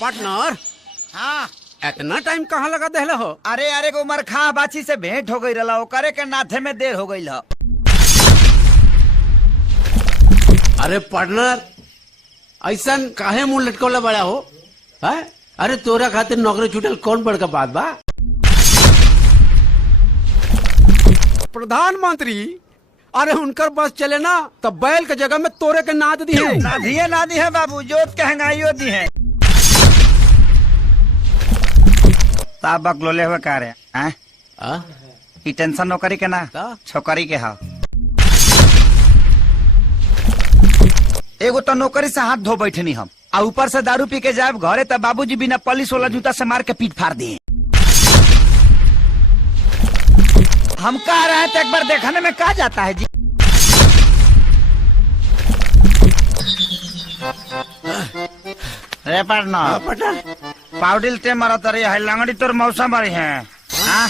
Partner हाँ इतना time कहाँ लगा देहले हो? अरे अरे उमर खां बाची से भेंट हो गई रहा करे के नाथे में देर हो गई ल अरे पार्टनर ऐसा काहे मुंह लटकौले बड़ा हो है? अरे तोरा खातिर नौकरी छूटल कौन बड़का बात बा? प्रधानमंत्री अरे उनकर बस चले ना तब बैल के जगह में तोरे के नाद दी है। नादी है बाबू जोत के हंगाइयो दी है ताबक लोले हुए का रे हैं ई टेंशन नौकरी के ना छोकरी के हा एगो तो नौकरी से हाथ धो बैठनी हम आ ऊपर से दारू पी के जाए घरे तब बाबूजी बिना पुलिस वाला जूता से मार के पीट फाड़ दिए। हम कह रहे थे एक बार देखने में कहा जाता है जी। रे पार्टनर पाउडिल ते मारा तरी है लंगड़ी तोर मौसा मारी है हाँ